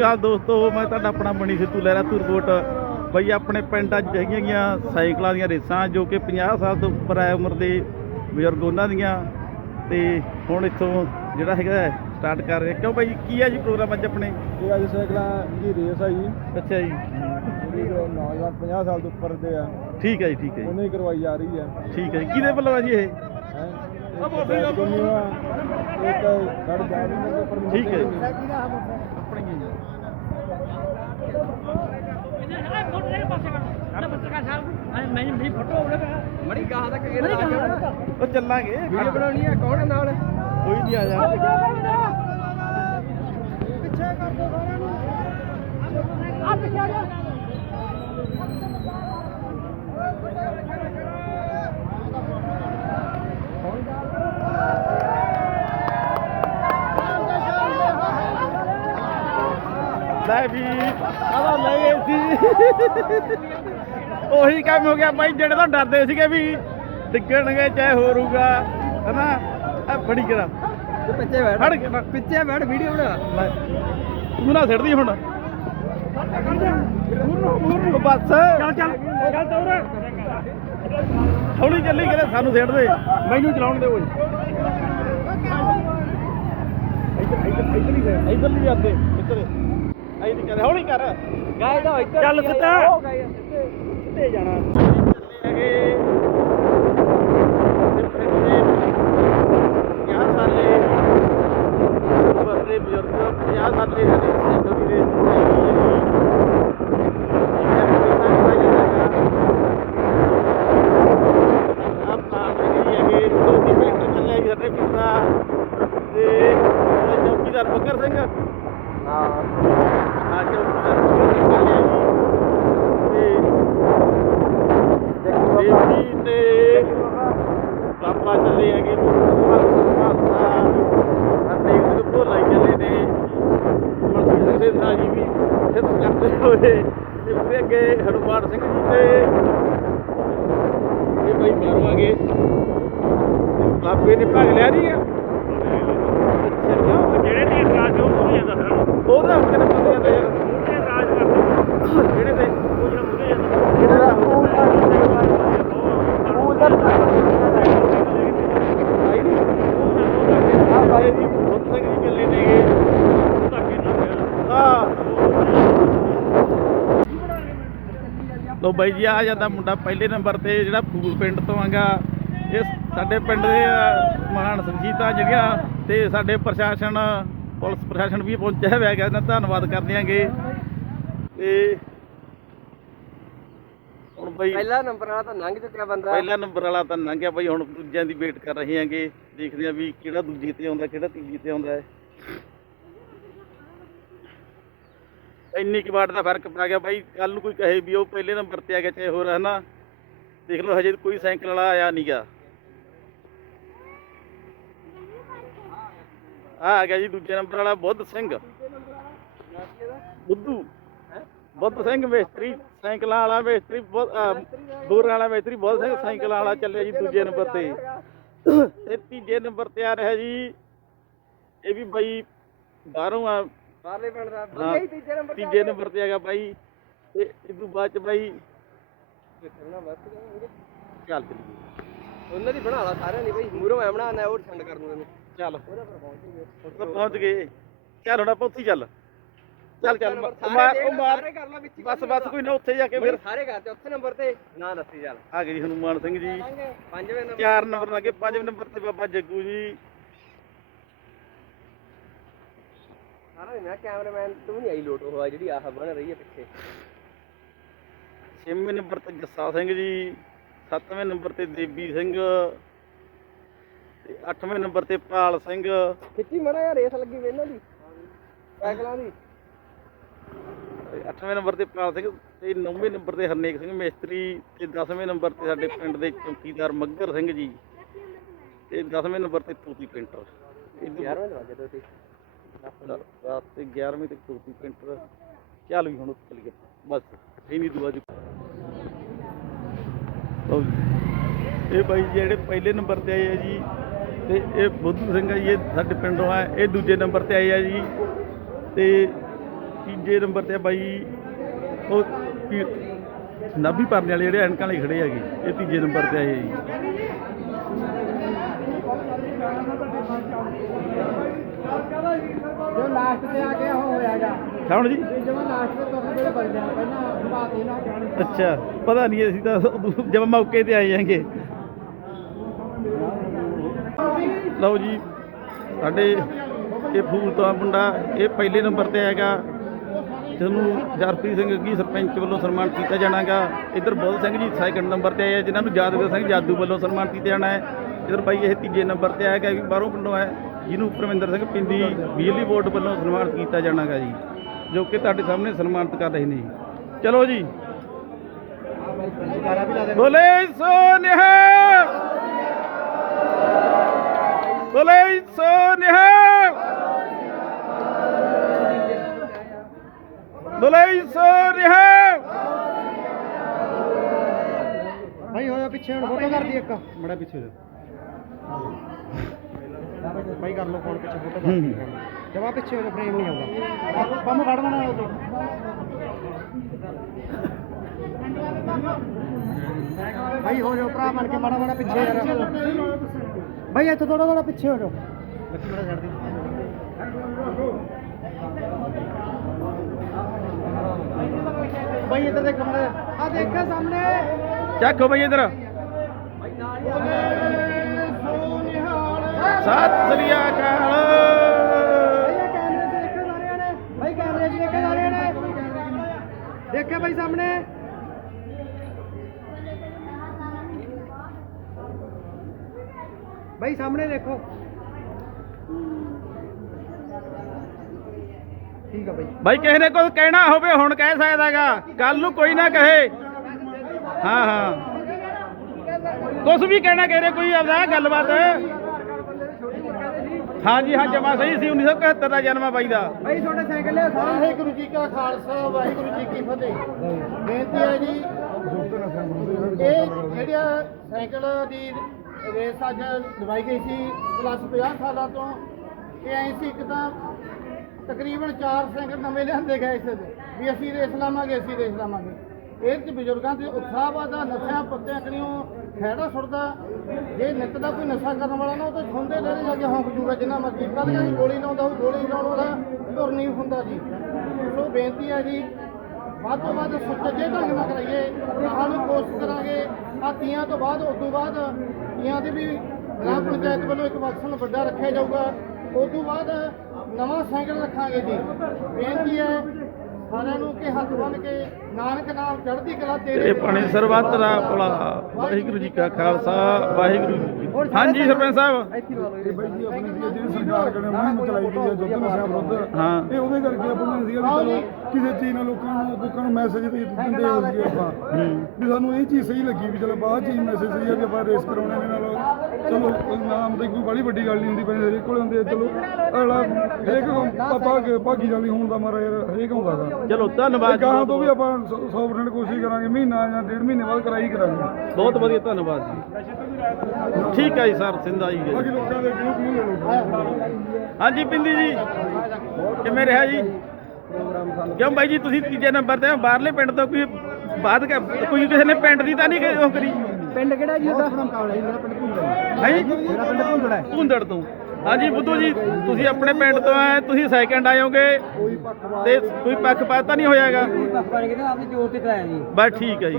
ਅਕਾਲ ਦੋਸਤੋ ਮੈਂ ਤੁਹਾਡਾ ਆਪਣਾ ਮਣੀ ਸਿੱਧੂ ਲਹਿਰਾ ਧੁਰਕੋਟ ਬਈ ਆਪਣੇ ਪਿੰਡ ਅੱਜ ਹੈਗੀਆਂ ਗੀਆਂ ਸਾਈਕਲਾਂ ਦੀਆਂ ਰੇਸਾਂ ਜੋ ਕਿ 50 ਸਾਲ ਤੋਂ ਉੱਪਰ ਹੈ ਉਮਰ ਦੇ ਬਜ਼ੁਰਗ ਉਹਨਾਂ ਦੀਆਂ। ਤੇ ਹੁਣ ਇੱਥੋਂ ਜਿਹੜਾ ਹੈਗਾ ਸਟਾਰਟ ਕਰ ਰਹੇ। ਕਿਉਂ ਬਾਈ ਕੀ ਹੈ ਜੀ ਪ੍ਰੋਗਰਾਮ ਅੱਜ ਆਪਣੇ? ਇਹ ਅੱਜ ਸਾਈਕਲਾਂ ਦੀ ਰੇਸ ਆ ਜੀ। ਅੱਛਾ ਜੀ। ਜਿਹੜੀ ਨੌਜਵਾਨ 50 ਸਾਲ ਤੋਂ ਉੱਪਰ ਦੇ ਆ। ਠੀਕ ਹੈ ਜੀ ਠੀਕ ਹੈ ਉਹਨੇ ਹੀ ਕਰਵਾਈ ਜਾ ਰਹੀ ਹੈ। ਠੀਕ ਹੈ ਜੀ। ਕਿਹਦੇ ਵੱਲੋਂ ਹੈ ਜੀ ਇਹ? ਹੈ? ਆ ਜਾ ਉੱਪਰ ਠੀਕ ਹੈ। ਹੀ ਮੜੀ ਗਾਹ ਤੱਕ ਇਹ ਉਹ ਚੱਲਾਂਗੇ। ਵੀਡੀਓ ਬਣਾਉਣੀ ਹੈ ਕੌਣ ਨਾਲ? ਕੋਈ ਨਹੀਂ ਆ ਜਾ। ਲੈ ਵੀ ਆਵਾ ਲੈ ਗਏ ਸੀ। ਉਹੀ ਕੰਮ ਹੋ ਗਿਆ ਬਾਈ ਜਿਹੜੇ ਤੋਂ ਡਰਦੇ ਸੀਗੇ ਵੀ ਡਿੱਗਣਗੇ ਚਾਹੇ ਹੋਰ ਹੋਊਗਾ ਹਨਾ? ਆ ਫੜੀ ਕਰਾ। ਪਿੱਛੇ ਬੈਠ। ਫੜ ਕੇ ਨਾ- ਪਿੱਛੇ ਬੈਠ ਵੀਡੀਓ ਬਣਾ। ਤੂੰ ਨਾ ਸਿੱਟਦੀ ਹੁਣ। ਉਹ ਬਸ। ਚੱਲ ਚੱਲ। ਚੱਲ ਤੋਰ। ਹੌਲੀ ਚੱਲੀ ਕਰੇ ਸਾਨੂੰ ਸਿੱਟ ਦੇ। ਮੈਨੂੰ ਚਲਾਉਣ ਦੇ ਓਏ। ਇੱਧਰ ਇੱਧਰ ਇੱਧਰ ਹੀ ਕਰ ਇੱਧਰ ਨਹੀਂ ਜਾਂਦੇ ਇੱਧਰ ਆਈ ਨਹੀਂ ਕਰ ਹੌਲੀ ਕਰ। ਗਾਇ ਦਾ ਇੱਧਰ ਚੱਲ ਸਿੱਧਾ। ਹੋ ਗਏ? ਸਿੱਧੇ ਕਿੱਥੇ ਜਾਣਾ। ਚੱਲੇ ਹੈਗੇ। ਤੇ ਪਿੰਡ 50 ਸਾਲੇ ਬੱਰੇ ਬਜ਼ੁਰਗ 50 ਸਾਲੇ ਹਰੇ ਸਿੰਘ ਦੀ ਰੇਸ ਹੈਗੀ ਹੈਗੀ ਆਪਾਂ ਹੈਗੀ ਹੈਗੇ ਦੋ ਦੀ ਪਿੰਡ ਚੱਲੇ ਹੈਗੇ ਸਾਡੇ ਪਿੰਡ ਦਾ ਤੇ ਇਹ ਚੌਕੀਦਾਰ ਬੱਕਰ ਸਿੰਘ ਹਾਂ ਆ ਚੌਕੀਦਾਰ ਬੱਕਰ ਸਿੰਘ ਚੱਲੇ ਹੈਗੇ ਤੇ ਦੇਵੀ ਤੇ ਬਾਬਾ ਚੱਲੇ ਹੈਗੇ ਸਾਡੇ ਇੱਕ ਭੋਲਾ ਹੀ ਚੱਲੇ ਨੇ। ਮਲਕੀ ਸਿੰਘ ਦੇ ਸਾਹ ਜੀ ਵੀ ਸਿੱਧ ਕਰਦੇ ਹੋਏ ਤੇ ਫਿਰ ਅੱਗੇ ਹਨੂਮਾਨ ਸਿੰਘ ਜੀ ਤੇ ਇਹ ਬਈ ਬਾਹਰੋਂ ਆ ਗਏ। ਤੇ ਬਾਬੇ ਨੇ ਭਾਗ ਲਿਆ ਨਹੀਂ ਆ? ਜਿਹੜੇ ਤੇ ਇਤਰਾਜ਼ ਹੋ ਉਹ ਜਾਂਦਾ ਫਿਰ ਉਹਦਾ ਕਿਹਨੇ ਬੰਦੇ ਆਂਦੇ ਯਾਰ ਉਹਦੇ ਇਤਰਾਜ਼ ਕਰਦੇ ਜਿਹੜੇ ਤੇ? ਉਹ ਜਿਹੜਾ ਉਹਦੇ ਜਾਂਦਾ ਕਿਹੜਾ ਦਾ ਉਹ ਆਈ ਲੋ ਬਾਈ ਜੀ ਆ ਜਾਂਦਾ ਮੁੰਡਾ ਪਹਿਲੇ ਨੰਬਰ ਤੇ ਜਿਹੜਾ ਫੂਲ ਪਿੰਡ ਤੋਂ ਆਂਗਾ। ਇਹ ਸਾਡੇ ਪਿੰਡ ਦੇ ਮਹਾਨ ਸੰਗੀਤਾਂ ਜਿਹੜੀਆਂ ਤੇ ਸਾਡੇ ਪ੍ਰਸ਼ਾਸਨ, ਪੁਲਿਸ ਪ੍ਰਸ਼ਾਸਨ ਵੀ ਪਹੁੰਚਿਆ ਹੋਇਆ ਹੈਗਾ। ਧੰਨਵਾਦ ਕਰਦੇ ਆਂਗੇ। ਤੇ ਹੁਣ ਬਾਈ ਪਹਿਲਾ ਨੰਬਰ ਵਾਲਾ ਤਾਂ ਲੰਘ ਚੁੱਕਿਆ ਬੰਦਾ। ਪਹਿਲਾ ਨੰਬਰ ਵਾਲਾ ਤਾਂ ਲੰਘਿਆ ਬਾਈ ਹੁਣ ਦੂਜਿਆਂ ਦੀ ਵੇਟ ਕਰ ਰਹੇ ਆਂਗੇ ਦੇਖਦੇ ਆ ਵੀ ਕਿਹੜਾ ਦੂਜੇ ਤੇ ਆਉਂਦਾ ਕਿਹੜਾ ਤੀਜੇ ਤੇ ਆਉਂਦਾ ਹੈ। ਇੰਨੀ ਕੁ ਵਾਟ ਦਾ ਫ਼ਰਕ ਪੈ ਗਿਆ ਬਾਈ ਕੱਲ ਨੂੰ ਕੋਈ ਕਹੇ ਵੀ ਉਹ ਪਹਿਲੇ ਨੰਬਰ ਤੇ ਆ ਗਿਆ ਚਾਹੇ ਹੋਰ ਹੈ ਨਾ ਦੇਖ ਲਓ ਹਜੇ ਕੋਈ ਸਾਈਕਲ ਵਾਲਾ ਆਇਆ ਨਹੀਂਗਾ ਆ ਆ ਗਿਆ ਜੀ ਦੂਜੇ ਨੰਬਰ ਵਾਲਾ ਬੁੱਧ ਸਿੰਘ। ਬੁੱਧੂ। ਬੁੱਧ ਸਿੰਘ ਮੇਸਤਰੀ ਸਾਈਕਲਾਂ ਵਾਲਾ ਮੇਸਤਰੀ ਬੋਰਾਂ ਵਾਲਾ ਮੇਸਤਰੀ ਬੁੱਧ ਸਿੰਘ ਸਾਈਕਲਾਂ ਵਾਲਾ ਚੱਲਿਆ ਜੀ ਦੂਜੇ ਨੰਬਰ ਤੇ। ਤੇ ਤੀਜੇ ਨੰਬਰ ਤੇ ਆ ਰਿਹਾ ਜੀ। ਇਹ ਵੀ ਬਾਈ ਬਾਹਰੋਂ ਆ। ਬਾਹਰਲੇ ਪਿੰਡ ਦਾ। ਤੀਜੇ ਨੰਬਰ ਤੇ ਤੀਜੇ ਨੰਬਰ ਤੇ ਹੈਗਾ ਬਾਈ। ਤੇ ਇਸ ਤੋਂ ਬਾਅਦ ਚ ਬਾਈ ਚੱਲ ਚੱਲੀਏ। ਉਹਨਾਂ ਦੀ ਬਣਾ ਲਾ ਸਾਰਿਆਂ ਦੀ ਬਈ। ਮੂਰੋਂ ਐ ਬਣਾਣਾ ਉਹ ਛੰਡ ਕਰ ਨੂੰ। ਚੱਲ। ਉਹਦੇ ਪਰ ਪਹੁੰਚ ਗਏ। ਪਹੁੰਚ ਗਏ। ਚੱਲ ਹੁਣ ਆਪਾਂ ਉੱਥੇ ਚੱਲ। ਚੱਲ ਚੱਲ ਮਾਰ ਉਹ ਮਾਰ ਸਾਰੇ ਕਰ ਲਾ ਵਿੱਚ ਹੀ ਬਸ ਬਸ ਕੋਈ ਨਾ ਉੱਥੇ ਜਾ ਕੇ ਫਿਰ। ਸਾਰੇ ਘਰ ਤੇ ਉੱਥੇ ਨੰਬਰ ਤੇ। ਨਾ ਦੱਸੀ ਚੱਲ। ਆ ਗਏ ਜੀ ਹਨੂਮਾਨ ਸਿੰਘ ਜੀ। ਪੰਜਵੇਂ ਨੰਬਰ ਚਾਰ ਨੰਬਰ ਲੱਗੇ ਪੰਜਵੇਂ ਨੰਬਰ ਤੇ ਬਾਬਾ ਜੱਗੂ ਜੀ। ਸਾਰਾ ਦਿਨ ਕੈਮਰਾਮੈਨ ਤੂੰ ਨਹੀਂ ਆਈ ਲੋਟ ਹੋਆ ਜਿਹੜੀ ਆਹ ਬਣ ਰਹੀ ਹੈ ਪਿੱਛੇ। ਛੇਵੇਂ ਨੰਬਰ ਤੇ ਜੱਸਾ ਸਿੰਘ ਜੀ ਸੱਤਵੇਂ ਨੰਬਰ ਤੇ ਦੇਵੀ ਸਿੰਘ ਤੇ ਅੱਠਵੇਂ ਨੰਬਰ ਤੇ ਪਾਲ ਸਿੰਘ। ਖਿੱਚੀ ਮੜਾ ਯਾਰ ਰੇਸ ਲੱਗੀ ਵੇ ਇਹਨਾਂ ਦੀ। ਸਾਈਕਲਾਂ ਦੀ। ਅੱਠਵੇਂ ਨੰਬਰ ਤੇ ਪਾਲ ਸਿੰਘ ਤੇ ਨੌਵੇਂ ਨੰਬਰ ਤੇ ਹਰਨੇਕ ਸਿੰਘ ਮੇਸਤਰੀ ਤੇ ਦਸਵੇਂ ਨੰਬਰ ਤੇ ਸਾਡੇ ਪਿੰਡ ਦੇ ਚੌਕੀਦਾਰ ਮੱਗਰ ਸਿੰਘ ਜੀ ਤੇ ਦਸਵੇਂ ਨੰਬਰ ਤੇ ਤੋਤੀ ਪਿੰਟਰ ਇਹ ਦੋ- 11ਵੇਂ ਦਰਵਾਜ਼ੇ ਤੇ ਸੀ ਰਾਤ ਤੇ 11ਵੀਂ ਤੇ ਤੋਤੀ ਪਿੰਟਰ ਚੱਲ ਵੀ ਹੁਣ ਉੱਥੇ ਚੱਲੀਏ ਬਸ ਇਹ ਨਹੀਂ ਦੁਆ ਜੀ। ਇਹ ਬਾਈ ਜਿਹੜੇ ਪਹਿਲੇ ਨੰਬਰ ਤੇ ਆਏ ਆ ਜੀ ਤੇ ਇਹ ਬੁੱਧੂ ਸਿੰਘ ਆ ਜੀ ਇਹ ਸਾਡੇ ਪਿੰਡੋਂ ਆ ਇਹ ਦੂਜੇ ਨੰਬਰ ਤੇ ਆਏ ਆ ਜੀ। ਤੇ ਤੀਜੇ ਨੰਬਰ ਤੇ ਆ ਬਾਈ ਉਹ ਕੀ- ਨਾਭੀ ਪਰਨੇ ਵਾਲੇ ਜਿਹੜੇ ਐਨਕਾਂ ਵਾਲੇ ਖੜੇ ਹੈਗੇ ਇਹ ਤੀਜੇ ਨੰਬਰ ਤੇ ਆਏ ਆ ਜੀ ਜੋ ਲਾਸਟ ਤੇ ਆ ਕੇ ਉਹ ਹੋਇਆਗਾ ਕੌਣ ਜੀ? ਜਦੋਂ ਲਾਸਟ ਤੇ ਪਹਿਲਾਂ ਜਾਣੀ। ਅੱਛਾ ਪਤਾ ਨਹੀਂ ਅਸੀਂ ਤਾਂ ਜਦ ਮੌਕੇ ਤੇ ਆਏ ਜਾਂਗੇ ਲਓ ਜੀ ਸਾਡੇ ਇਹ ਫੂਲ ਤੋਂ ਮੁੰਡਾ ਇਹ ਪਹਿਲੇ ਨੰਬਰ ਤੇ ਆਏਗਾ ਜਿਹਨੂੰ ਜਰਪ੍ਰੀਤ ਸਿੰਘ ਅੱਗੀ ਸਰਪੰਚ ਵੱਲੋਂ ਸਨਮਾਨਿਤ ਕੀਤਾ ਜਾਣਾਗਾ। ਇੱਧਰ ਬੋਲ ਸਿੰਘ ਜੀ ਸੈਕੰਡ ਨੰਬਰ ਤੇ ਆਏ ਆ, ਜਿਨ੍ਹਾਂ ਨੂੰ ਯਾਦਵਰ ਸਿੰਘ ਜਾਦੂ ਵੱਲੋਂ ਸਨਮਾਨਿਤ ਕੀਤਾ ਜਾਣਾ ਹੈ। ਇੱਧਰ ਬਾਈ ਇਹ ਤੀਜੇ ਨੰਬਰ ਤੇ ਆਏਗਾ ਵੀ ਬਾਹਰੋਂ ਪਿੰਡੋਂ ਹੈ ਜਿਹਨੂੰ ਪਰਮਿੰਦਰ ਸਿੰਘ ਪਿੰਦੀ ਬਿਜਲੀ ਬੋਰਡ ਵੱਲੋਂ ਸਨਮਾਨਿਤ ਕੀਤਾ ਜਾਣਾਗਾ ਜੀ, ਜੋ ਕਿ ਤੁਹਾਡੇ ਸਾਹਮਣੇ ਸਨਮਾਨਿਤ ਕਰ ਰਹੇ ਨੇ ਚਲੋ ਜੀ। ਬੋਲੇ ਸੋ ਬੋਲੇ ਸੋ ਬੋਲੇ ਸੋ ਨਿਹਾਲ ਭਾਈ ਹੋਇਆ ਪਿੱਛੇ ਹੁਣ ਫੋਟੋ ਕਰਦੀ ਇੱਕ। ਮੜਾ ਪਿੱਛੇ ਭਾਈ ਕਰ ਲਓ ਫੋਨ ਪਿੱਛੇ ਫੋਟੋ ਹੂੰ। ਜਮਾ ਪਿੱਛੇ ਹੋ ਫਰੇਮ ਨਹੀਂ ਆਉਂਦਾ। ਪੰਮ ਕੱਢ ਦੇਣਾ ਉਹ ਭਾਈ ਹੋ ਜਾਓ ਭਰਾ ਬਣ ਕੇ ਮਾੜਾ ਮਾੜਾ ਪਿੱਛੇ ਯਾਰ ਭਾਈ ਇੱਥੇ ਥੋੜਾ ਥੋੜਾ ਪਿੱਛੇ ਹੋ ਜਾਓ ਲੱਕੀ ਮਾੜਾ ਛੱਡ ਦੀ। ਭਾਈ ਇੱਧਰ ਦੇਖ ਆ ਦੇਖਿਆ ਸਾਹਮਣੇ। ਚੱਕੋ ਬਈ ਇਧਰ। ਸਤਿ ਸ੍ਰੀ ਅਕਾਲ। ਦੇਖੋ ਭਾਈ ਕੈਮਰੇ 'ਚ ਦੇਖੋ ਸਾਰਿਆਂ ਨੇ ਦੇਖਿਆ ਭਾਈ ਸਾਹਮਣੇ। ਭਾਈ ਸਾਹਮਣੇ ਦੇਖੋ। ਠੀਕ ਆ ਭਾਈ ਬਾਈ ਕਿਸੇ ਨੇ ਕੁਝ ਕਹਿਣਾ ਹੋਵੇ ਹੁਣ ਕਹਿ ਸਕਦਾਗਾ। ਗੱਲ ਨੂੰ ਕੋਈ ਨਾ ਕਹੇ। ਹਾਂ ਹਾਂ। ਕੁਝ ਵੀ ਕਹਿਣਾ ਨੇ ਕੋਈ ਆਪਦਾ ਗੱਲਬਾਤ। ਹਾਂ ਜੀ ਹਾਂ ਜਮਾ ਸਹੀ ਸੀ 1971 ਦਾ ਜਨਮ ਆ ਬਾਈ ਦਾ। ਭਾਈ ਤੁਹਾਡੇ ਸਾਈਕਲ ਲਿਆ ਵਾਹਿਗੁਰੂ ਜੀ ਕਾ ਖਾਲਸਾ ਵਾਹਿਗੁਰੂ ਜੀ ਕੀ ਫਤਿਹ। ਬੇਨਤੀ ਹੈ ਜੀ ਇਹ ਜਿਹੜਿਆ ਸਾਈਕਲ ਦੀ ਰੇਸ ਅੱਜ ਲਵਾਈ ਗਈ ਸੀ ਪਲੱਸ 50 ਸਾਲਾਂ ਤੋਂ ਇਹ ਐਂ ਸੀ ਇੱਕ ਤਾਂ ਤਕਰੀਬਨ 4 ਸਾਈਕਲ ਨਵੇਂ ਲਿਆਂਦੇ ਗਏ ਸੀ ਵੀ ਅਸੀਂ ਰੇਸ ਲਾਵਾਂਗੇ ਅਸੀਂ ਰੇਸ ਲਾਵਾਂਗੇ। ਇਹ ਚ ਬਜ਼ੁਰਗਾਂ ਦੇ ਉਤਸ਼ਾਹ ਵਾਦਾ ਨਸ਼ਿਆਂ ਪੱਤਿਆਂ ਕਰੀਓ ਖਹਿੜਾ ਸੁੱਟਦਾ। ਜੇ ਨਿੱਤ ਦਾ ਕੋਈ ਨਸ਼ਾ ਕਰਨ ਵਾਲਾ ਨਾ ਉਹ ਤਾਂ ਛੁੰਦੇ ਲੈ ਜਾ ਕੇ ਹੌਂਕ ਜੂਗਾ ਜਿੰਨਾ ਮਰਜ਼ੀ। ਕੱਲ ਜਿਹੜੀ ਗੋਲੀ ਲਾਉਂਦਾ ਉਹ ਗੋਲੀ ਲਾਉਣ ਵਾਲਾ ਧੁਰ ਨਹੀਂ ਹੁੰਦਾ ਜੀ। ਸੋ ਬੇਨਤੀ ਹੈ ਜੀ ਵੱਧ ਤੋਂ ਵੱਧ ਸੁਚੱਜੇ ਢੰਗ ਨਾਲ ਕਰਾਈਏ ਸਾਨੂੰ ਕੋਸ਼ਿਸ਼ ਕਰਾਂਗੇ। ਆ ਤੀਆਂ ਤੋਂ ਬਾਅਦ ਉਸ ਤੋਂ ਬਾਅਦ ਤੀਆਂ ਦੀ ਵੀ ਗ੍ਰਾਮ ਪੰਚਾਇਤ ਵੱਲੋਂ ਇੱਕ ਫੰਕਸ਼ਨ ਵੱਡਾ ਰੱਖਿਆ ਜਾਊਗਾ। ਉਸ ਤੋਂ ਬਾਅਦ ਨਵਾਂ ਸਾਈਕਲ ਰੱਖਾਂਗੇ ਜੀ। ਬੇਨਤੀ ਹੈ? ਸਾਰਿਆਂ ਨੂੰ ਕਿ ਹੱਥ ਬੰਨ ਕੇ ਨਾਨਕ ਨਾਮ ਚੜ੍ਹਦੀ ਕਲਾ ਤੇਰੇ ਤੇਰੇ ਪਾਣੀ ਸਰਬੱਤ ਦਾ ਭਲਾ ਵਾਹਿਗੁਰੂ ਜੀ ਕਾ ਖਾਲਸਾ ਵਾਹਿਗੁਰੂ ਜੀ ਕੀ। ਹਾਂਜੀ ਸਰਪੰਚ ਸਾਹਿਬ ਇਹ ਬਾਈ ਜੀ ਆਪਣੀ ਸੀ ਜਿਹੜੀ ਸਰਕਾਰ ਕਨੇ ਮੁਹਿੰਮ ਚਲਾਈ ਗਈ ਹੈ ਜੁੱਧ ਨਸ਼ਿਆਂ ਵਿਰੁੱਧ ਹਾਂ ਇਹ ਉਹਦੇ ਕਰਕੇ ਆਪਾਂ ਨੂੰ ਸੀਗਾ ਵੀ ਚਲੋ ਕਿਸੇ ਚੀਜ਼ ਨਾਲ ਲੋਕਾਂ ਨੂੰ ਲੋਕਾਂ ਨੂੰ ਮੈਸੇਜ ਦੇ ਦਿੰਦੇ ਹੋ ਜੀ ਆਪਾਂ ਵੀ ਸਾਨੂੰ ਇਹ ਚੀਜ਼ ਸਹੀ ਲੱਗੀ ਵੀ ਚਲੋ ਬਾਅਦ ਚੀਜ਼ ਮੈਸੇਜ ਸਹੀ ਹੈ ਵੀ ਆਪਾਂ ਰੇਸ ਕਰਾਉਣੇ ਨੇ ਨਾਲ ਚਲੋ ਕੋਈ ਨਾਮ ਦੀ ਕੋਈ ਬੜੀ ਵੱਡੀ ਗੱਲ ਨਹੀਂ ਹੁੰਦੀ ਪਰ ਹਰੇਕ ਕੋਲ ਹੁੰਦੇ ਆ, ਚਲੋ ਅਗਲਾ ਹਰੇਕ ਆਪਾਂ ਭਾਗੀ ਜਾਂਦੀ ਹੋਣ ਦਾ ਮਾਰਾ ਯਾਰ ਹਰੇਕ ਹੁੰਦਾ ਗਾ ਚਲੋ ਧੰਨਵਾਦ ਜੀ, ਗਾਹਾਂ ਤੋਂ ਵੀ ਆਪਾਂ 100% ਕੋਸ਼ਿਸ਼ ਕਰਾਂਗੇ ਮਹੀਨਾ ਜਾਂ ਡੇਢ ਮਹੀਨੇ ਬਾਅਦ ਕਰਾਈ ਕਰਾਂਗੇ। ਬਹੁਤ ਵਧੀਆ ਧੰਨਵਾਦ ਜੀ। ਠੀਕ ਹੈ ਜੀ ਸਰ ਸਿੰਦਾ ਜੀ। ਬਾਕੀ ਲੋਕਾਂ ਦੇ ਵਿਊ ਕਿਉਂ ਲੈਣੋ ਹਾਂਜੀ ਪਿੰਦੀ ਜੀ। ਕਿਵੇਂ ਰਿਹਾ ਜੀ? ਕਿਉਂ ਬਾਈ ਜੀ ਤੁਸੀਂ ਤੀਜੇ ਨੰਬਰ ਤੇ ਬਾਹਰਲੇ ਪਿੰਡ ਤੋਂ ਕੋਈ ਬਾਤ ਕੋਈ ਕਿਸੇ ਨੇ ਪਿੰਡ ਦੀ ਤਾਂ ਨਹੀਂ ਉਹ ਕਰੀ? ਪਿੰਡ ਕਿਹੜਾ ਜੀ ਉਹਦਾ? ਮੁਕਾਬਲਾ ਜੀ ਮੇਰਾ ਪਿੰਡ ਭੁੰਦੜਾ ਹੈ ਜੀ? ਮੇਰਾ ਪਿੰਡ ਭੁੰਦੜਾ। ਹੈ ਭੁੰਦੜ ਤੋਂ। ਹਾਂਜੀ ਬੁੱਧੂ ਜੀ ਤੁਸੀਂ ਆਪਣੇ ਪਿੰਡ ਤੋਂ ਆਏ ਤੁਸੀਂ ਸੈਕਿੰਡ ਆਏ ਹੋਗੇ ਤੇ ਕੋਈ ਪੱਖਪਾਤ ਤਾਂ ਨਹੀਂ ਹੋਇਆਗਾ ਬਸ ਠੀਕ ਹੈ ਜੀ।